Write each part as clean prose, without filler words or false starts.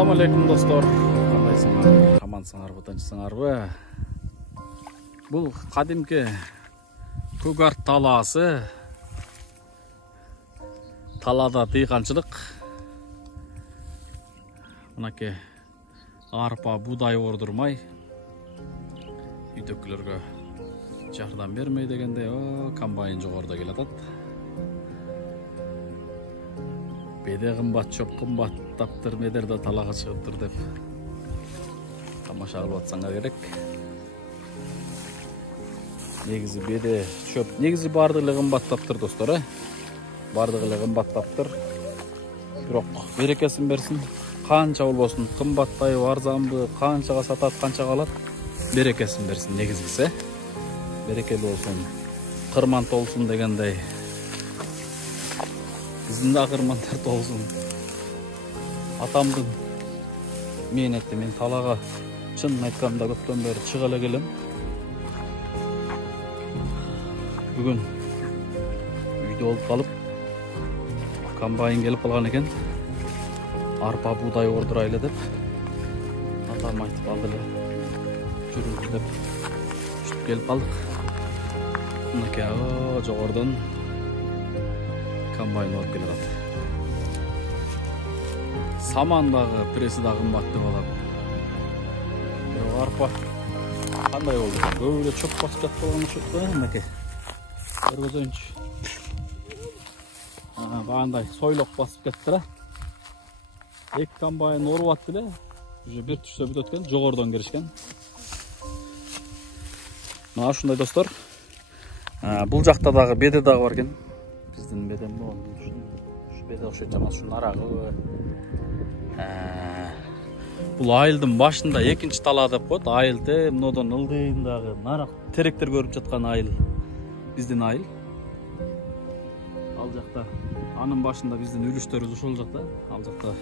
Assalamu alaikum dostlar. Qandayсыңар? Амансыңарбы, тынчсыңарбы? Бұл қадимки Көгарт таласы. Талада дыйқанчылық. Мынаке арпа, будай ордырмай үйдөгүлөргө жардам бермей дегенде, комбайн жогоруда келатат. Беде кымбат, чөп кымбаттаптыр, медерде талага чыгыптыр деп тамаша кылып атсаңар керек. Негизи беде чөп, негизи бардыгы эле кымбаттаптыр достор, бардыгы эле кымбаттаптыр. Бирок берекесин берсин. Канча болбосун, кымбаттайбы, арзанбы, канчага сатат, канчага алат, берекесин берсин негизгиси. Берекелүү болсун, кырман толсун дегендей. Биздин да кырмандар толсун. Атамдын мээнети, мен талага чын айтканда көптөн бери чыга эле келем. Бүгүн үйдө болуп калып, комбайн келип калган экен. Арпа будай ордурайлы деп атам айтып алды эле. Жүрүңүз деп үчүп келип калдык. Мынакей жогордон комбайн болуп келатат. Саман дагы, пресси дагы кымбат деп алам. Бирок арпа кандай болду? Көп эле чөп басып жатып калган окшойт да, мынакей. Көргөзөйүнчү. Багандай сойлоп басып кетти. Эки комбайн оруп атты эле. Уже бир түшсө бүтөт экен, жогордон киришкен. Мына ушундай достор. Бул жакта дагы беде дагы бар экен. Биздин бедем болгон ушу беде окшойт, жаман ушунун арагы. Бул айылдын башында экинчи тала деп коет. Айыл мынодон ылдыйындагы нарак теректер көрүп жаткан айыл. Биздин айыл. Ал жакта анын башында биздин үлүштөрүбүз ушул жакта. Ал жакта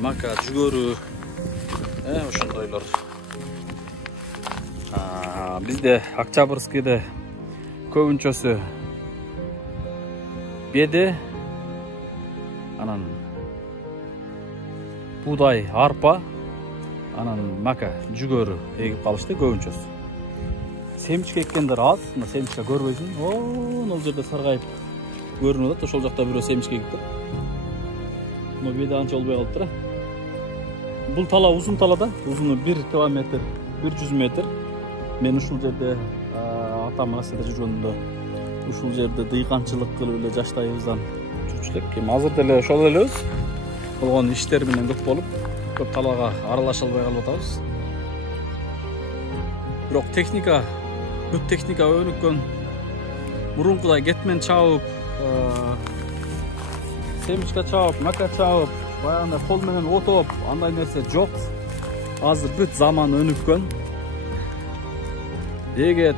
мака, жүгөрү, ошондойлор. Бизде Октябрьскийде көбүнчөсү беде, анан будай, арпа, анан мака, жүгөрү эгип калышты көбүнчөсү. Семчке эккендер аз, мына семчке көрбөйсүң. Ол жерде саргайып көрүнүп атат, ошол жакта бирөө семчке эгиптир. Мына беде анча болбой калыптыр. Бул тала узун тала да, узуну 1 километр, 100 метр. Мен ушул жерде атам Россияда жүргөндө ушул жерде дыйканчылык кылып эле жаштайыбыздан жүрчүлүк. Эми азыр деле ошол элебиз. Болгон иштер менен көп болуп, көп талага аралаша албай калып атабыз. Бирок техника, бүт техника өнүккөн. Мурункудай кетмен чабып, семчка чабып, мака чабып, баягындай кол менен отоп, андай нерсе жок. Азыр бүт заман өнүккөн. Эгет,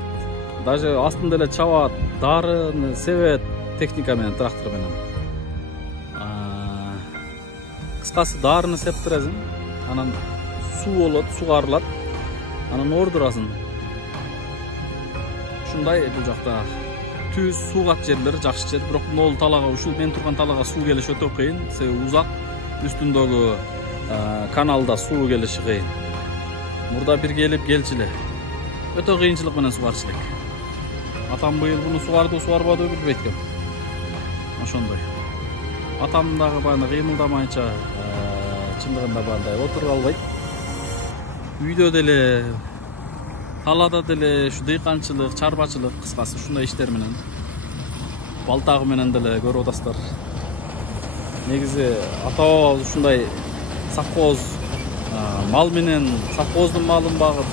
даже астында эле чабат, дарыны себет техника менен, трактор менен. Кыскасы дарыны септиресиң, анан суу болот, сугарылат, анан ордурасың. Ушундай бул жакта түз суугат жерлери жакшы жер, бирок могул талага, ушул мен турган талага суу келиши өтө кыйын, себеби узак, үстүндөгү каналда суу келиши кыйын. Мурда бир келип келчү эле. Өтө кыйынчылык менен сугарчу элек. Атам быйыл буну сугарды, сугарбады билбейт экен. Ошондой. Атам дагы бааны кыймылдамайынча, чындыгында баандай отуруп албайт. Үйдө деле, талада деле ушу дыйканчылык, чарбачылык, кыскасы ушундай иштер менен, балтагы менен деле көрүп атасыздар. Негизи ата-бабабыз ушундай совхоз, мал менен, совхоздун малын багып,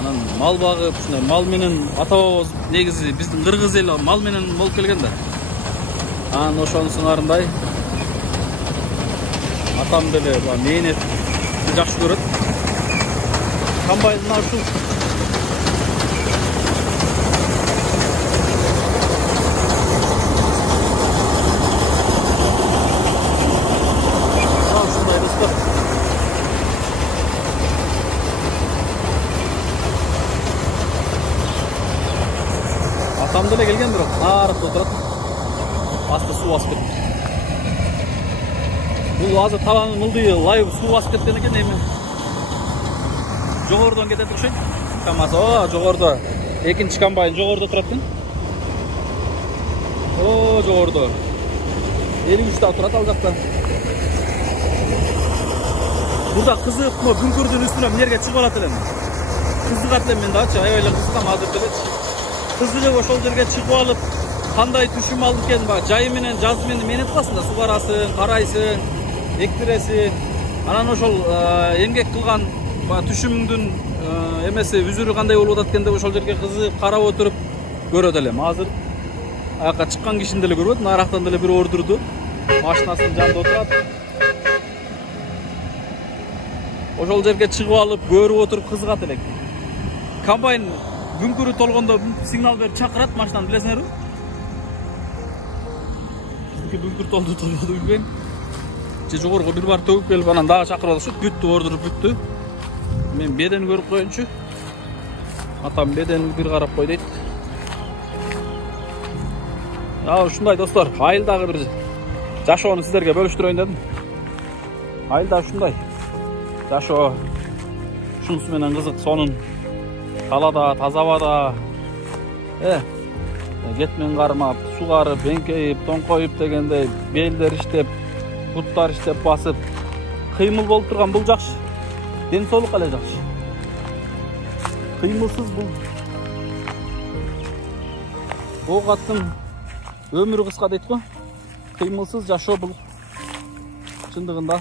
анан мал багып, ушундай мал менен ата-бабабыз негизи биздин кыргыз эл мал менен болуп келген да. Анан ошонун сыңарындай атам деле мээнетти жакшы көрөт. Комбайндын ушул Атам деле келген бирок нарыкта отурат. Асты суу басып кетти. Бұл азыр таланын ылдый лайып суу басып кеткен экен эми. Жогордон кете турушайт. Камаз, о, жогордо. Экинчи комбайн жогордо турат экен. О, жогордо. 53 турат ал жакта. Burada kızık mı? Bünkürdün üstüne nereye çıkıp alат elem. Kızıgat elem men dachı. Aybay kızıkam hazır delech. Kızık ошол жерге çıkıp alıp kандай түшүм алып экен ба? Жайы менен жазы менен менет кыласың да, сугарасың, карайсың, эктиресиң. Анан ошол эмгек кылган түшүмүңдүн эмеси үзүрү кандай болуп атат экен деп ошол жерге кызык карап отуруп көрөт элем. Азыр аяка чыккан кишини деле көрбөдүм. Нарактан деле бир ордурду. Машинасынын жанында отурат. Ошол жерге чыгып алып, көрүп отуруп кызыгат элек. Комбайн бүңкүрү толгондо сигнал берип чакырат машинаны, билесиңерби? Биздики бүңкүр толду билбейм. Же жогорго бир бар төгүп келип анан дагы чакырып алышат, бүттү, ордуруп бүттү. Мен бедени көрүп коеюнчу. Атам бедени бир карап кой дейт. Ушундай достор, айылдагы бир жашоону сиздерге бөлүштүрөйүн дедим. Айылда ушундай жашоо ушунусу менен кызык, сонун талада, таза абада кетмен кармап, сугарып, эңкейип, тоңкоюп дегендей белдер иштеп, буттар иштеп басып, кыймыл болуп турган бул жакшы. Ден соолук эле жакшы. Кыймылсыз бул каттын өмүрү кыска дейт го. Кыймылсыз жашоо бул чындыгында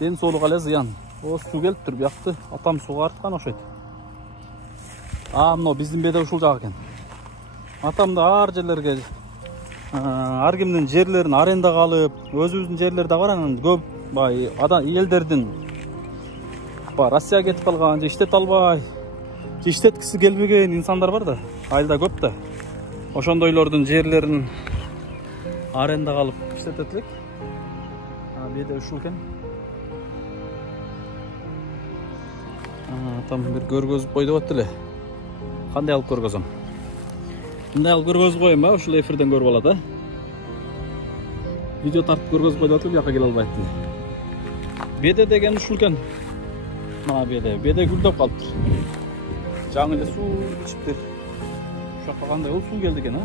ден соолук эле зыян. О, суу келиптир, буякты атам сугарткан окшойт. Мына биздин беде ушул жак экен. Атам да ар жерлерге ар кимдин жерлерин арендага алып, өзүбүздүн жерлер да бар, анан көп элдердин Россияга кетип калган, же иштете албай, же иштеткиси келбеген инсандар бар да, айылда көп да. Ошондойлордун жерлерин арендага алып иштетет элек. Беде ушул экен. Атам бир көргөзүп кой деп атты эле. Кандай алып көргөзөм? Мындай алып көргөзүп коеюн ба? Ушул эфирден көрүп алат, Видео тартып көргөзүп кой деп атып, бияка келе албайт. Беде деген ушул экен. Мына беде гүлдөп калыптыр. Жаңы эле суу ичиптир. Ушакка кандай суу келди экен,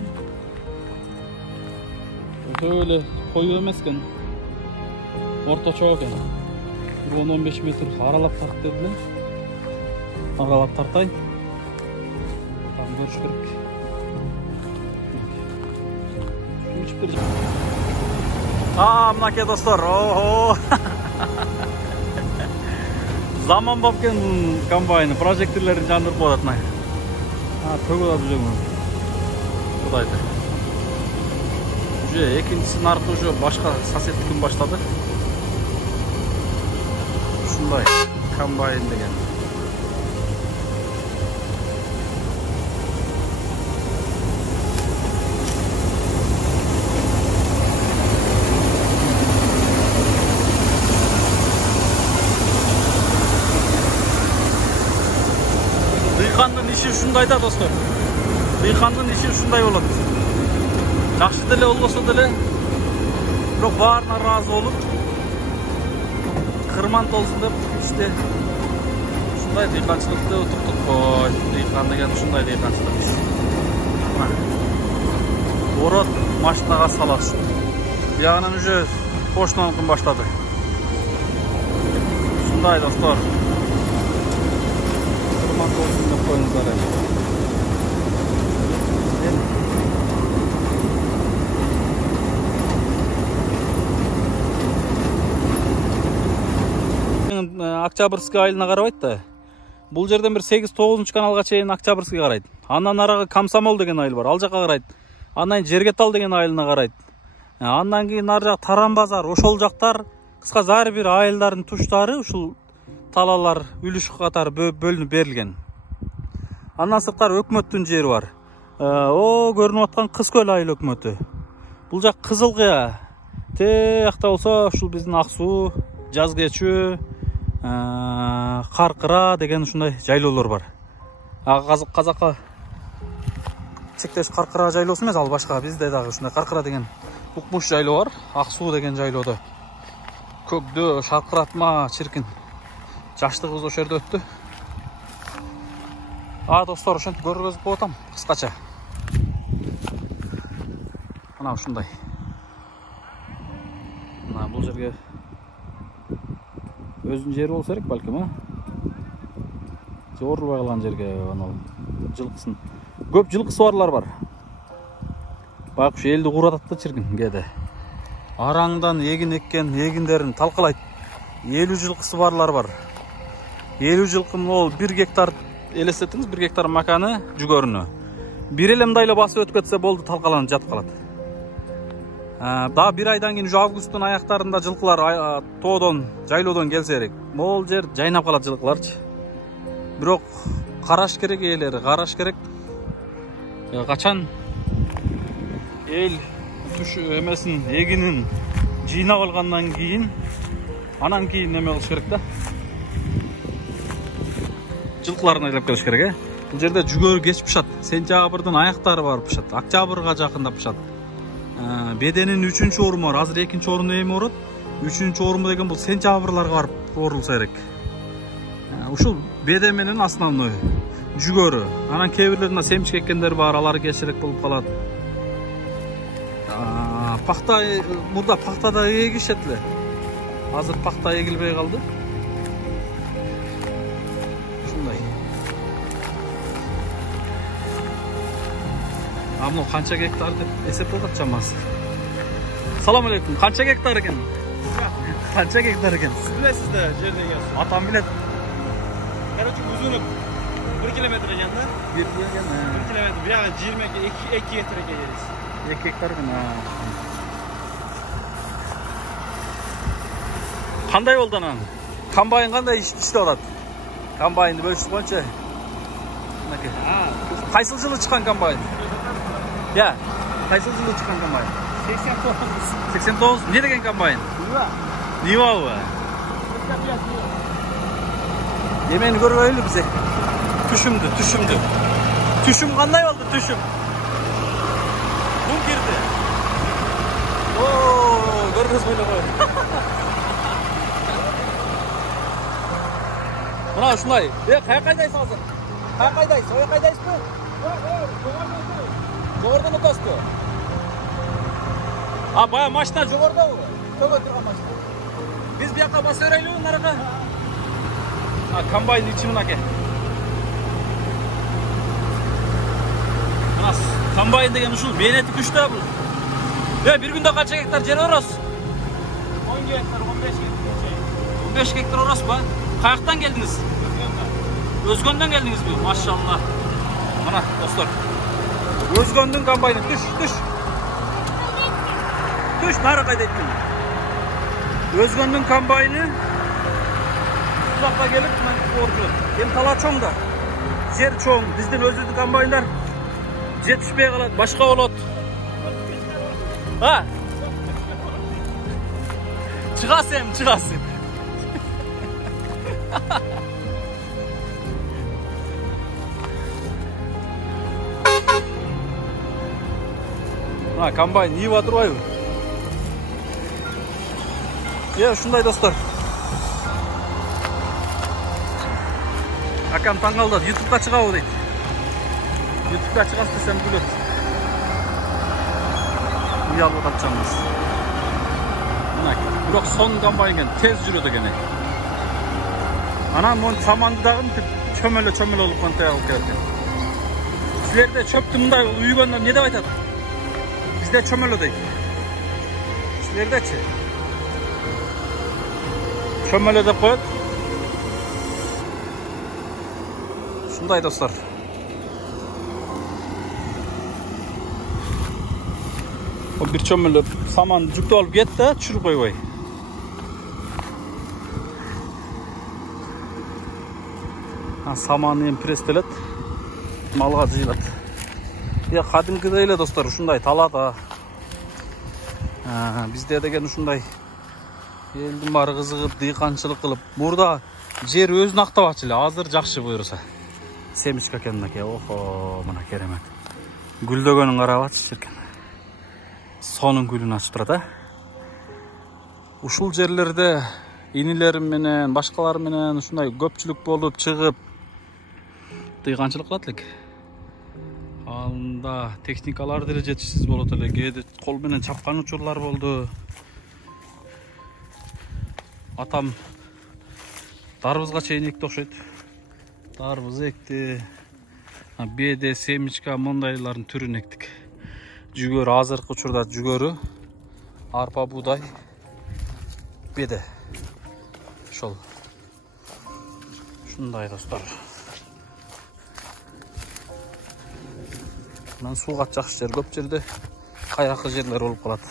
Өтө эле коюу эмес экен. Орточо экен. 10-15 метр аралап тарт дедиле. Аралап тартайын. Там көрүш керек. Суу ичиптир. Мынакей достор. Заман болып кен комбайны, прожекторлерін жандырып болады. Төгіп алып жүрмін. Құдайды. Уже екіншісі нарқы уже башқа соседтікін баштады. Шундай комбайн деген. Дыйкандын иши ушундай да достор. Дыйкандын иши ушундай болот. Жакшы деле болбосо деле, бирок баарына ыраазы болуп, кырман толсун деп иште ушундай дыйканчылыкты утуктук кой. Дыйкан деген ушундай дыйканчылык иш. Орот машинага салат. Бuyagынан уже почтаныкын баштады. Ушундай достор. Кырман толсун деп коюңуздар. Октябрьский айылына карабайт да. Бул жерден бир 8-9 каналга чейин Октябрьский карайт. Андан арагы Комсомол деген айыл бар, ал жакка карайт. Андан Жергетал деген айылына карайт. Андан кийин ар жак Таран базар, ошол жактар кыскасы ар бир айылдардын туштары ушул талалар үлүш катары бөлүнүп берилген. Андан сырткары өкмөттүн жери бар. Көрүнүп аткан Кызкөл айыл өкмөтү. Бул жак Кызылкыя. Тиякта болсо ушул биздин Ак суу, Жазгечүү, Каркыра деген ушундай жайлоолор бар. Казакка чектеш Каркыра жайлоосу эмес, ал башка. Бизде дагы ушундай Каркыра деген Укмуш жайлоо бар, Ак суу деген жайлоодо. Kökdü şarkıratma çirkin. Жаштыгыбыз ошол жерде өттү. Достор, ошентип көргөзүп коюп атам кыскача. Мына ушундай. Мына бул жерге өзүнүн жери болсо керек балким, а? Жорулбай калган жерге анал жылкысын. Көп жылкысы барлар бар. Байкуш элди куратат да чиркин кээде. Араңдан эгин эккен эгиндерин талкалайт. 50 жылкысы барлар бар. 50 жылкы ол 1 гектар элестетиңиз, 1 гектар маканы жүгөрүнө. Бир эле мындайлы басып өтүп кетсе болду, талкаланып жатып калат. Дагы 1 айдан кийин августтун аяктарында жылкылар тоодон, жайлоодон келсе керек. Могул жер жайнап калат жылкыларчы. Бирок караш керек ээлери, караш керек. Качан эл түш эмесин, эгинин жыйнап алгандан кийин, анан кийин неме кылыш керек да. Жылкыларын айлап келиш керек, Бул жерде жүгөрү кеч пышат. Сентябрдын аяктары барып пышат. Октябрга жакындап пышат. Беденин 3-чү оруму бар. Азыр 2-чи орунда эми орот. 3-чү оруму деген бул сентябрларга барып орулса керек. Ушул беде менен основной жүгөрү. Анан кээ бирлеринде семчик эккендер бар, алар кечирээк болуп калат. Пахта, мурда пахтада эгишет эле. Азыр пахта эгилбей калды. Ушундай. Мына канча гектар деп эсептеп атат чамасы. Салам алейкум. Канча гектар экен? Канча гектар экен? Сиз билесиз да, жерде экенсиз. Атам билет. Короче, uzunluk 1 kilometre ekan da. 1 kilometre. Bu yoqda 22 gektar ekan yeringiz. 2 gektar ekan. Qanday oldu anan? Kombayn qanday ishlep atат? Kombaynni bölüşüp qo'ychi. Mana. Qaysi yılı chiqqan kombayn? Ya, qaysi yılı chiqqan kombayn? 89. 89. Ne degan kombayn? Niva. Yemeğini görüp bize. Tüşümdü. Tüşüm qanday oldu tüşüm? Bum girdi. Oo, görürüz böyle koy. Buna şunday. Qaydaysiz hozir? Qaydaysiz? Oya qaydaysizmi? Jo'g'ordan o'tasizmi? Baya mashina jo'g'orda u. To'g'ri turgan mashina. Biz bu yoqqa bosaveraylikmi nariga? Kombayn içi bunake. Anas, kombayn degen uşul beyneti güçlü bu. Bir günde kaç hektar yer oros? 10 hektar, 15 hektar. 15 hektar oros mu? Kayaktan geldiniz? Özgön'den geldiniz mi? Maşallah. Ana dostlar. Özgön'ün kombayını düş. Düş, nara kaydettin? Özgön'ün kombayını uzakta gelip korkuyor. Hem tala çoğun da. Yer çoğun. Bizden özürdük kombaynlar жетишпей калат, башка болот. Чыгасың. Комбайн Нива турбайбы? Ушундай достор. Акам таң калды, YouTube'га чыгабы дейт. YouTube'ga çıkas desem gülüt. Uyalып atacağımız. Bırak son kombaynen tez yürüdü gene. Anam onu samandı dağın çömele olup kontaya alıp geldi. Sizlerde çöptü bunda uyuganlar ne de aytadı? Bizde çömele değil. Sizlerde çi. Çömele de koyut. Şunday dostlar. O bir çömele saman жүктү алып кет да, түшүрүп койбой. Саманы эми престелет, малга жыйылат. Кадимкидей эле достор, ушундай талада. Бизде деген ушундай элдин баары кызыгып, дыйканчылык кылып, мурда жер өзүн актабачу эле, азыр жакшы буюрса. Семичка экен мынакей, охо, мына керемет. Гүлдөгөнүн карабачы чиркен. Sonun gülünü açıp turат, Ушул жерлерде инилерим менен, башкалар менен ушундай көпчүлүк болуп чыгып тыйганчылык кылат элек. Анда техникалар деле жетишсиз болот эле. Кээде кол менен чапкан учурлар болду. Атам дарбызга чейин экти окшойт. Дарбыз экти. Беде, семечка, мондайлардын түрүн эктик. Жүгөрү, азыркы учурда жүгөрү, арпа, буудай, беде. Ошол. Ушундай достор. Мына сууга жакшы жер көп жерде кайракы жерлер болуп калат.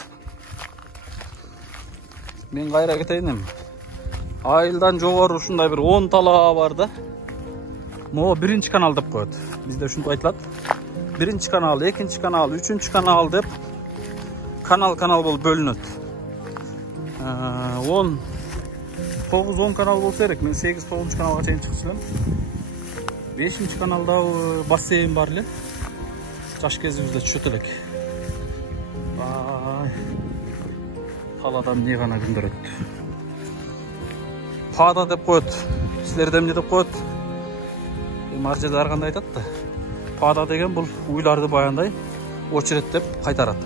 Мен кайра кетейин. Айылдан жогору ушундай бир 10 талаа бар да. Могу биринчи канал деп коет. Бизде ушинтип айтылат. Биринчи канал, экинчи канал, үчүнчү канал деп канал болуп бөлүнөт. 9-10 канал болсо керек. Мен 8-9 каналга чейин чыгып элем. 5-чи каналда бассейн бар эле. Жаш кезибизде түшөт элек. Таладан не гана күндөр өттү. Пада деп коет. Силерде эмне деп коет? Ар жерде ар кандай айтат да. Пада деген бул уйларды баяндай очереттеп кайтарат.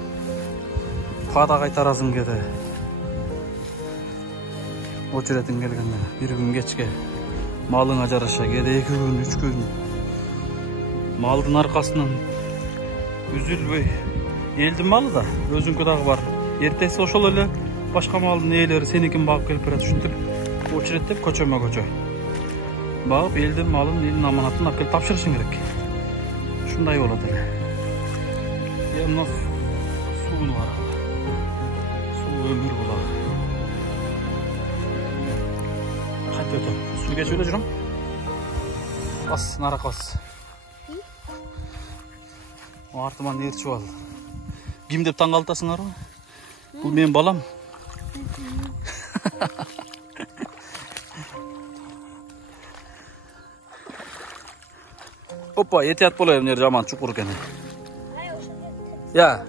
Пада кайтаразың кеде. Очеретиң келгенде бир күн кечке малыңа жараша кеде 2 күн, 3 күн малдын аркасынан үзүлбөй элдин малы да өзүңкү дагы бар. Эртеси ошол эле башка малдын ээлери сеникин багып келип берет. Ушинтип очереттеп көчө багып элдин малын, элдин аманатын алып келип тапшырышың керек. Ушундай болот эле. Мына сууну кара. Суу өмүр булагы. Кайтып өтөм. Суу кечип эле жүрөм. Бас, наракы бас. Артыман ээрчип алды. Ким деп таң калтасыңарбы? Бул менин балам. Опа, этият бол, эмне жаман чукур экен. Я.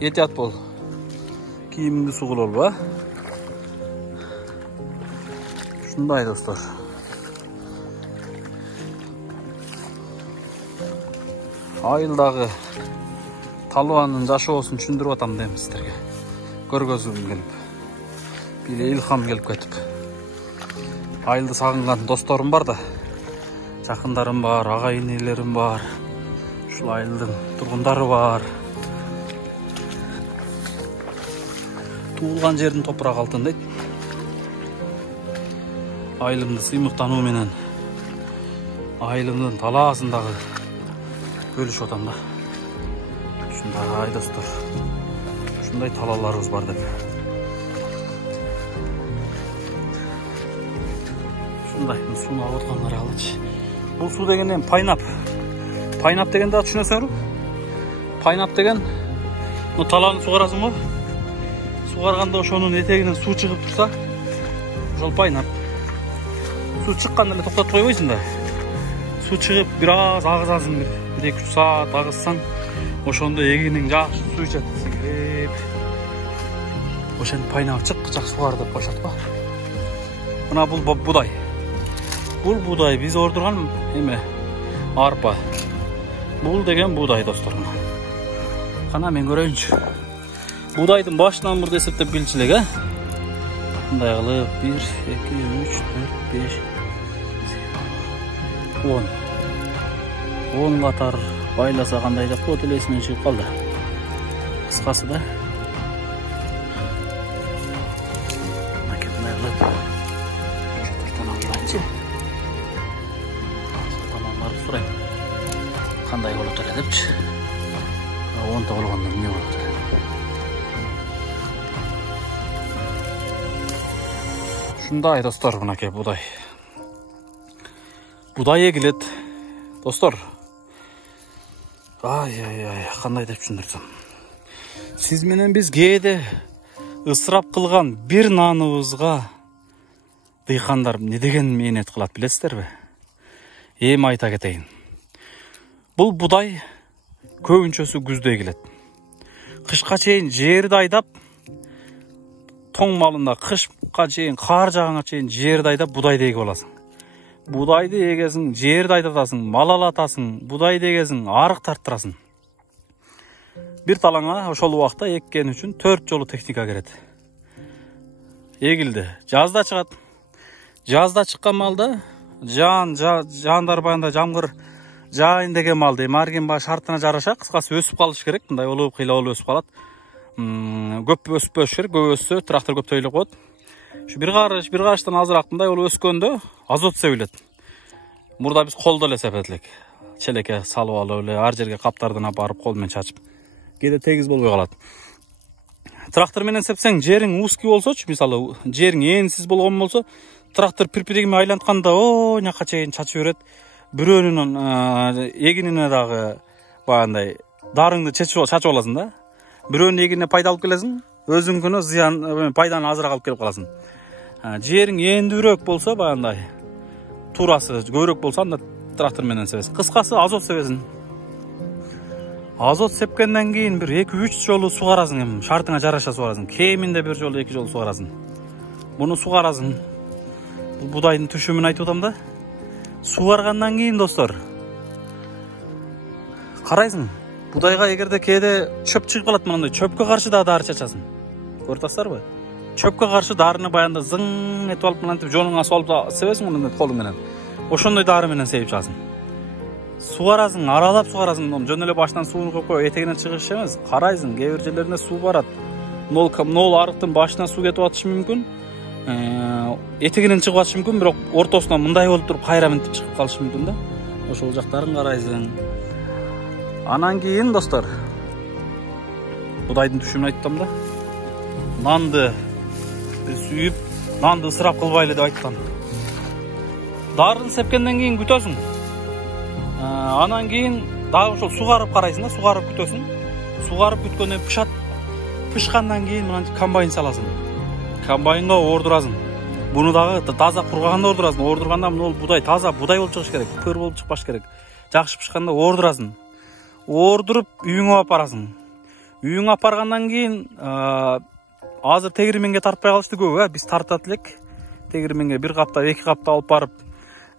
Этият бол. Кийимиңди сугул болбу, Ушундай достор. Айылдагы талуанын жашоосун түшүндүрүп атам дейм сиздерге. Көргөзгүм келип. Бир илхам келип кетип. Айылды сагынган досторум бар да. Жакындарым бар, ага-инелерим бар. Ушул айылдын тургундары бар. Туулган жердин топурагы алтын дейт. Айылымды сыймыктануу менен айылымдын талаасын дагы бөлүшүп атам да. Ушундай достор. Ушундай талааларыбыз бар деп. Ушундай сууну алып аткандар алычы. Бул суу деген эми пайнап. Пайнап дегенди түшүнөсүңөрбү? Пайнап деген бул талааны сугарасың го. Сугарганда ошонун этегинен суу чыгып турса, ошол пайнап. Суу чыкканда эле токтотуп койбойсуң да. Суу чыгып бир аз агызасың, 1-2 саат агызсаң, ошондо эгиниң жакшы суу ичет. Ошентип пайнап чыккычак сугар деп коюшат го. Мына бул буудай. Бул буудай биз ордурган эме арпа. Бул деген буудай достор. Кана мен көрөйүнчү. Буудайдын башынан мурда эсептеп билчи элек, Мындай кылып 1, 2, 3, 4, 5, 10. 10 катар байласа кандай деп коет эле эсимден чыгып калды. Кыскасы да. Кандай болот эле депчи. 10 та болгондо эмне болот эле? Ушундай достор, мынакей буудай. Буудай эгилет. Достор. Кандай деп түшүндүрсөм. Сиз менен биз кээде ысырап кылган бир наныбызга дыйкандар эмне деген мээнет кылат билесиздерби? Эми айта кетейин. Бул буудай көбүнчөсү күздө эгилет. Кышка чейин жерди айдап, тоң малында кышка чейин, кар жааганга чейин жерди айдап будайды эгип аласың. Budayды егесің, жерді айдатасың, мал алатасың, будайды егесің, арық тарттырасың. Bir talana ошол убакта эккен үчүн 4 жолу техника керет. Егилди. Жазда чыгат. Жазда чыккан малда жандар баягындай жамгыр жаайын деген малды маргин шартына жараша кыскасы өсүп калыш керек. Мындай улуп кыйлап өсүп калат. Көп өспөш керек. Көп өссө трактор көп төйлөп коет. Şu bir karıştan azıraktında yolu öskönde azot sevilет. Burada biz kolda ele sepetlik. Çeleke salıp alıp öyle her жерге kaptardan aparıp kolmen çaçıp. Kede tegiz bolbay kalat. Traktör menen sepsең жериң узкий болсочу, мисалы жериң энсиз болгон болсо, трактор пирпирегиме айлантканда о жака чейин чачып берет. Бирөөнүн эгинине дагы баягындай дарыңды чачып аласың да. Бирөөнүн эгинине пайда алып келесиң. Өзүңкүнө зыян пайданы азыраак алып келип каласың. Жериң эндүүрөөк болсо баягындай туурасы көбүрөөк болсо анда трактор менен себесиң. Кыскасы азот себесиң. Азот сепкенден кийин бир 2-3 жолу сугарасың эми. Шартыңа жараша сугарасың. Кеминде бир жолу 2 жолу сугарасың. Буну сугарасың. Бул будайдын түшүмүн айтып атам да. Сугаргандан кийин достор карайсың. Budayga эгерде кээде чөп чыгып калат, мындай чөпкө каршы да дары чачасың. Көрүп атасыздарбы? Чөпкө каршы дарыны баягында зың этип алып мынтип жонуңа салып себесиң мындай колуң менен. Ошондой дары менен себип чыгасың. Сугарасың, аралап сугарасың. Жөн эле башынан сууну коюп коюп этегинен чыгыш эмес. Карайсың, кээ бир жерлерине суу барат. Нол арыктын башынан суу кетип атышы мүмкүн. Этегинен чыгып атышы мүмкүн, бирок ортосунан мындай болуп туруп кайра мынтип чыгып калышы мүмкүн да. Ошол жактарын карайсың. Анан кийин достор, будайдын түшүмүн айттым да. Нанды сүйүп, нанды ысырап кылбайлы деп айткам. Дарын сепкенден кийин күтөсүң. Анан кийин дагы ошол сугарып карайсың да, сугарып күтөсүң. Сугарып күткөндөн пышат. Пышкандан кийин мына комбайн саласың. Комбайнга ордурасың. Буну дагы таза кургаганда ордурасың. Ордурганда бул будай таза будай болуп чыгыш керек. Пыр болуп чыкпаш керек. Жакшы пышканда ордурасың. Ордуруп үйүңө апарасың. Үйүңө апаргандан кийин азыр тегирменге тартпай калышты көп, биз тартат элек. Тегирменге 1 капта, 2 капта алып барып,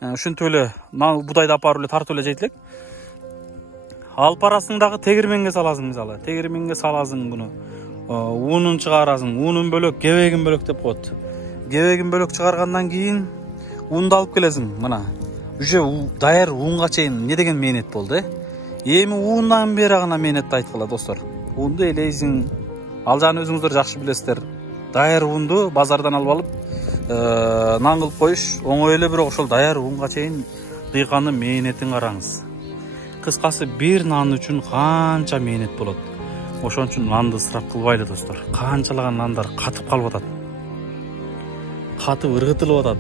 ушинтип эле будайды апарып эле тартып эле жейт элек. Алып барасың дагы тегирменге саласың мисалы. Тегирменге саласың буну. Унун чыгарасың. Унун бөлөк, кебегин бөлөк деп коет. Кебегин бөлөк чыгаргандан кийин унду алып келесиң. Мына уже даяр унга чейин эмне деген мээнет болду, Эми уундан бери гана мээнетти айткыла достор. Уунду элейсиң. Ал жагын өзүңүздөр жакшы билесиздер. Даяр уунду базардан алып алып, нан кылып коюш оңой эле, бирок ошол даяр уунга чейин дыйкандын мээнетин караңыз. Кыскасы бир нан үчүн канча мээнет болот. Ошон үчүн нанды ысырап кылбайлы достор. Канчалаган нандар катып калып атат. Катып ыргытылып атат.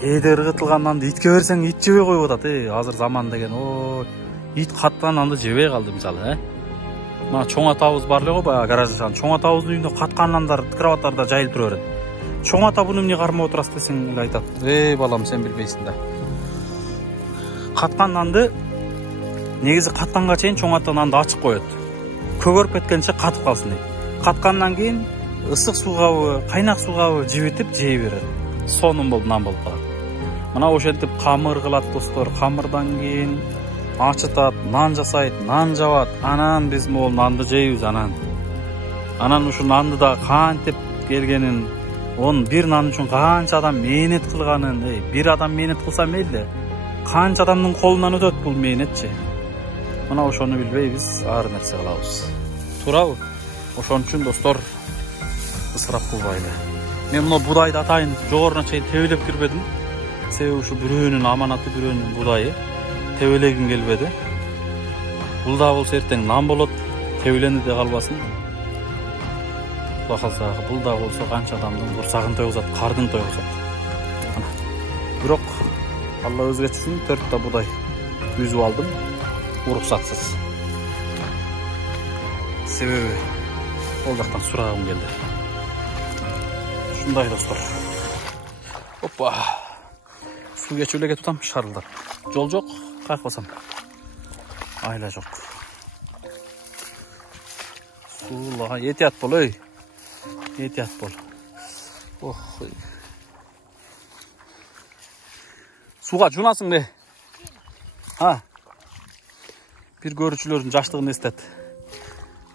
Кээде ыргытылган нанды итке берсең ит жебей коюп атат. Азыр заман деген ит каткан нанды жебей калды мисалы, Мына чоң атабыз бар эле го, баягы гаражда чоң атабыздын үйүндө каткан нандар кроваттарда жайылып тура берет. Чоң ата буну эмне кармап отурасыз десең эле айтат. Балам, сен билбейсиң да. Каткан нанды негизи катканга чейин чоң ата нанды ачып коет. Көгөрүп кеткенче катып калсын дейт. Каткандан кийин ысык суугабы, кайнак суугабы жибитип жей берет. Сонун болуп нан болуп калат. Мына ошентип камыр кылат достор. Камырдан кийин ачытат, нан жасайт, нан жабат. Анан биз могул нанды жейбиз анан ушу нанды да кантип келгенин, бир нан үчүн канча адам мээнет кылганын, бир адам мээнет кылса мейли, канча адамдын колунан өтөт бул мээнетчи. Мына ошону билбейбиз, ар нерсе кылабыз. Туурабы? Ошон үчүн достор ысырап кылбайлы. Мен мына будайды атайын жогоруна чейин тебелеп кирбедим. Себеби ушу бирөөнүн аманаты, бирөөнүн будайы. Тебелегим келбеди. Бул да болсо эртең нан болот, тебеленди де калбасын. Кудай калса, бул да болсо канча адамдын курсагын тойгузат, кардын тойгузат. Бирок Алла өзү кетсин, 4 та будай үзүп алдым, уруксатсыз. Себеби ол жактан сурагым келди. Ушундай достор. Опа. Суу кечип эле кетип атам, шарылдап. Жол жок, кайкпасам. Айла жок. Суулага этият бол, этият бол. Oh. Suga жунасың бе? Ha. Bir görüşçülөрдүн жаштыгын эстет.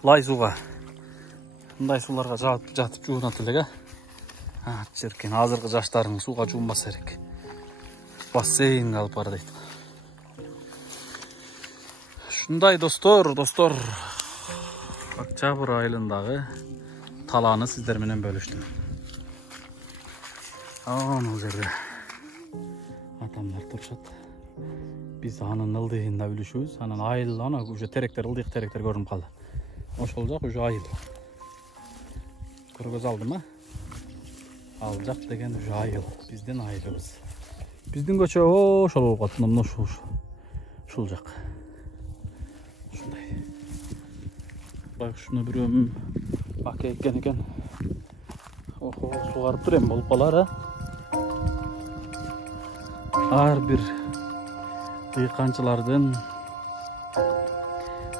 Лай суга. Мындай суларга жатып жуунат элек, а? Черкен азыркы жаштарың суга жуунбаса керек. Бассейнге алып бар дейт. Шундай достор. Октябрь айылындагы талааны сиздер менен бөлүштүм. Анын жерде атамдар турушат. Biz anın ıldığında bilişiyoruz. Anın ayıl, ana уже terekler, ıldık terekler görünüp kaldı. Hoş olacak, уже ayıl. Göz aldım ha? Alacak degen уже ayıl. Bizden ayılırız. Bizden göçe hoş olup katından hoş olacak. Şunday. Bak şunu bir ömüm. Bak eken. Oho, suğarıp durayım olup kalar ha. Her bir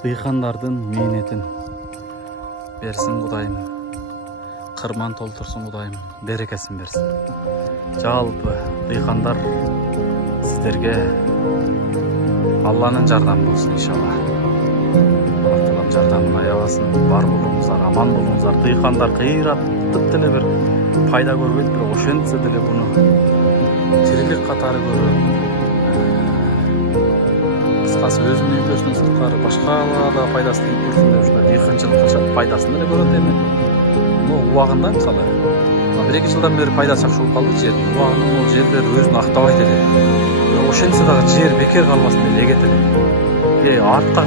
dıyqandardın meynetin bersin Kudayım. Kırman toltursun Kudayım, berekesin bersin. Жалпы dıyqandar sizlerge Allah'ın jardamı olsun inşallah. Allah'ın jardamına ayabasın, бар болуңуздар, аман болуңуздар. Dıyqandar кыйратып деле bir пайда көрбөйт, бирок ошентсе деле буну тирилик катары көрүп, кыскасы өзүнүн үйлөсүнөн сырткары башкаларга да пайдасы тийип турсун деп ушундай дыйканчылык кылышат, пайдасын деле көрөт эми. Убагында мисалы 1-2 жылдан бери пайдасы жакшы болуп калды жердин. Убагында могу жерлер өзүн актабайт эле. Ошентсе дагы жер бекер калбасын деп эгет эле. Артка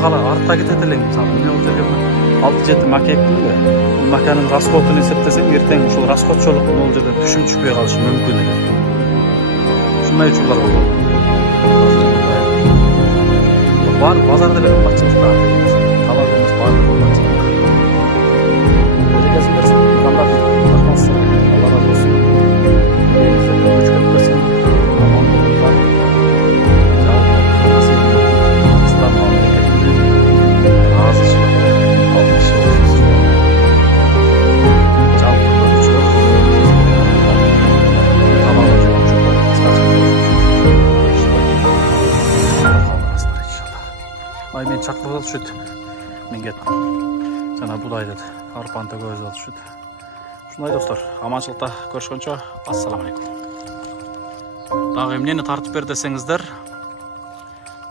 кетет элең мисалы. Мен бул жерге 6-7 мака эктимби? Бул маканын расходун эсептесең, эртең ушул расходчолук бул жерден түшүм түшпөй калышы мүмкүн эле. Ушундай учурлар болот. Бар базарда берген бакчылыкта талап эмес баардык бакчылык. Берекесин берсин, кандай рахматсыз. Алла разы болсун. Сиздерге көчкөп берсин. Аман болуңуздар. Жалпы Кыргызстан мамлекетинин азычылык алкышы болсун. Жалпы көрүүчүлөр тамагы жугунчулар Ay men çakırып алышат. Мен кеттим. Жана будайды, арпаны көзүп алышат. Ушундай достор, аманчылыкта көрүшкөнчө, ассаламу алейкум. Дагы эмнени тартып бер десеңиздер,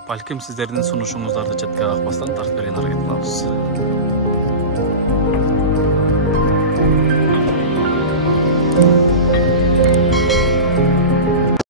балким сиздердин сунушуңуздарды четке какпастан тартып берген аракет кылабыз.